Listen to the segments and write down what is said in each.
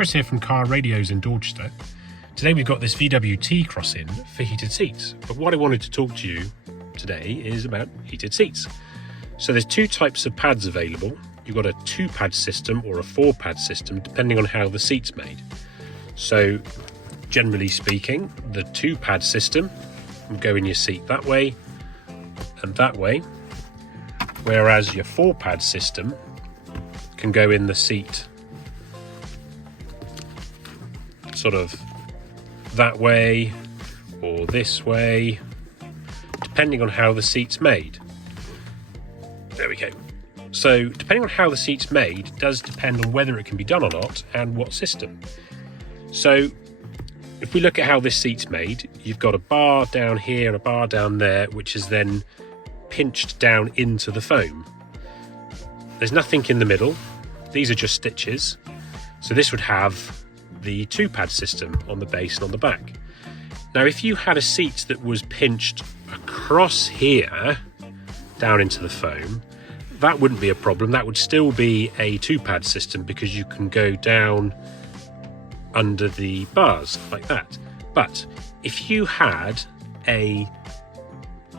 Chris here from Car Radios in Dorchester. Today we've got this VW T-Cross in for heated seats, but what I wanted to talk to you today is about heated seats. So there's two types of pads available. You've got a 2-pad system or a 4-pad system, depending on how the seat's made. So generally speaking, the 2-pad system will go in your seat that way and that way, whereas your 4-pad system can go in the seat sort of that way or this way, depending on how the seat's made. There we go. So depending on how the seat's made does depend on whether it can be done or not and what system. So if we look at how this seat's made, you've got a bar down here and a bar down there, which is then pinched down into the foam. There's nothing in the middle. These are just stitches. So this would have the 2-pad system on the base and on the back. Now, if you had a seat that was pinched across here down into the foam, that wouldn't be a problem. That would still be a 2-pad system because you can go down under the bars like that. But if you had a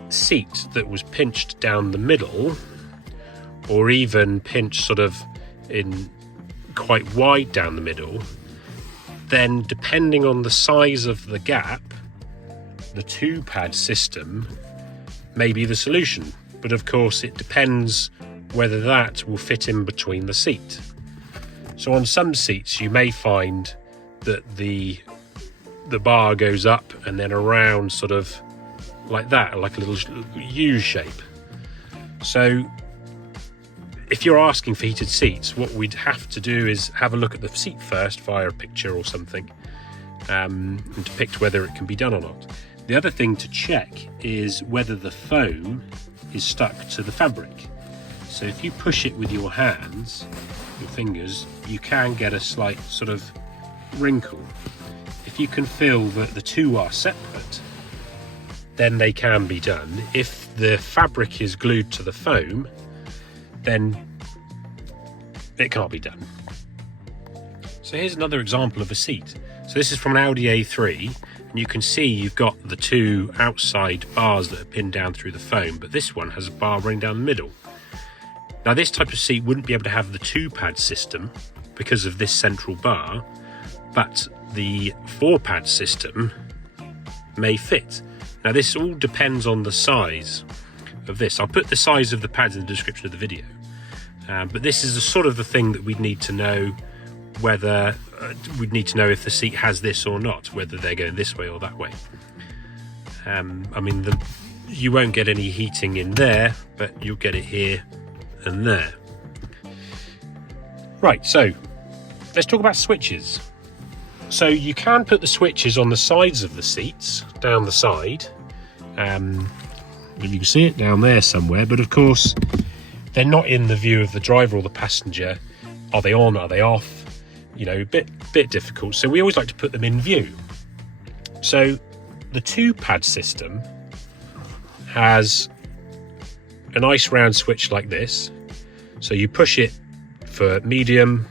seat that was pinched down the middle, or even pinched sort of in quite wide down the middle, then depending on the size of the gap, the 2-pad system may be the solution. But of course it depends whether that will fit in between the seat. So on some seats you may find that the bar goes up and then around sort of like that, like a little U shape. So if you're asking for heated seats, what we'd have to do is have a look at the seat first via a picture or something, and depict whether it can be done or not. The other thing to check is whether the foam is stuck to the fabric. So if you push it with your hands, your fingers, you can get a slight sort of wrinkle. If you can feel that the two are separate, then they can be done. If the fabric is glued to the foam, then it can't be done. So here's another example of a seat. So this is from an Audi A3, and you can see you've got the two outside bars that are pinned down through the foam, but this one has a bar running down the middle. Now this type of seat wouldn't be able to have the 2-pad system because of this central bar, but the 4-pad system may fit. Now this all depends on the size of this. I'll put the size of the pads in the description of the video, but this is the sort of the thing that we'd need to know whether we'd need to know if the seat has this or not, whether they're going this way or that way. I mean, you won't get any heating in there, but you'll get it here and there. Right, so let's talk about switches. So you can put the switches on the sides of the seats, down the side. You can see it down there somewhere, but of course they're not in the view of the driver or the passenger. Are they on? Are they off? You know, a bit difficult. So we always like to put them in view. So the 2-pad system has a nice round switch like this. So you push it for medium,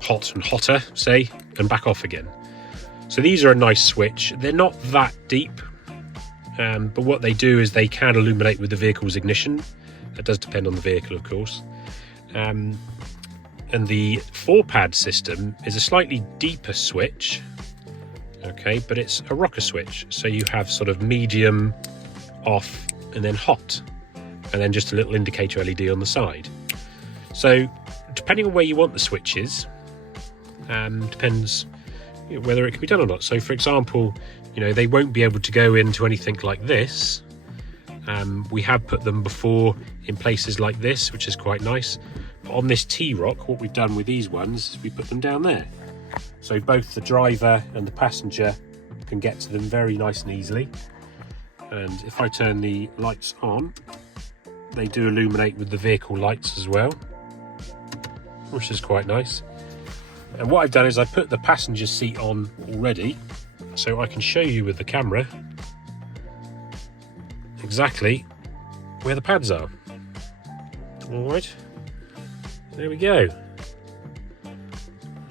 hot and hotter, say, and back off again. So these are a nice switch. They're not that deep, but what they do is they can illuminate with the vehicle's ignition. That does depend on the vehicle, of course. And the 4-pad system is a slightly deeper switch, okay, but it's a rocker switch. So you have sort of medium, off, and then hot, and then just a little indicator LED on the side. So depending on where you want the switches, depends whether it can be done or not. So for example, you know, they won't be able to go into anything like this. We have put them before in places like this, which is quite nice. But on this t-roc, what we've done with these ones is we put them down there. So both the driver and the passenger can get to them very nice and easily. And if I turn the lights on, they do illuminate with the vehicle lights as well, which is quite nice. And what I've done is I put the passenger seat on already, so I can show you with the camera exactly where the pads are. All right, There we go.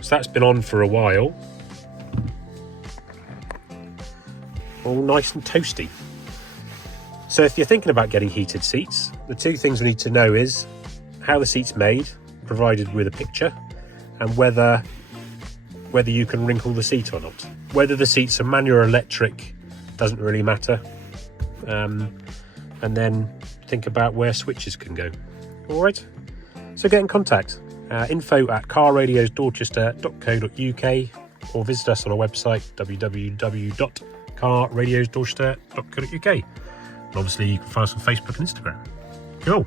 So that's been on for a while. All nice and toasty. So if you're thinking about getting heated seats, the two things we need to know is how the seat's made, provided with a picture, and whether you can wrinkle the seat or not. Whether the seats are manual or electric doesn't really matter. And then think about where switches can go. All right, so get in contact. info@carradiosdorchester.co.uk or visit us on our website www.carradiosdorchester.co.uk. And obviously you can find us on Facebook and Instagram. Cool.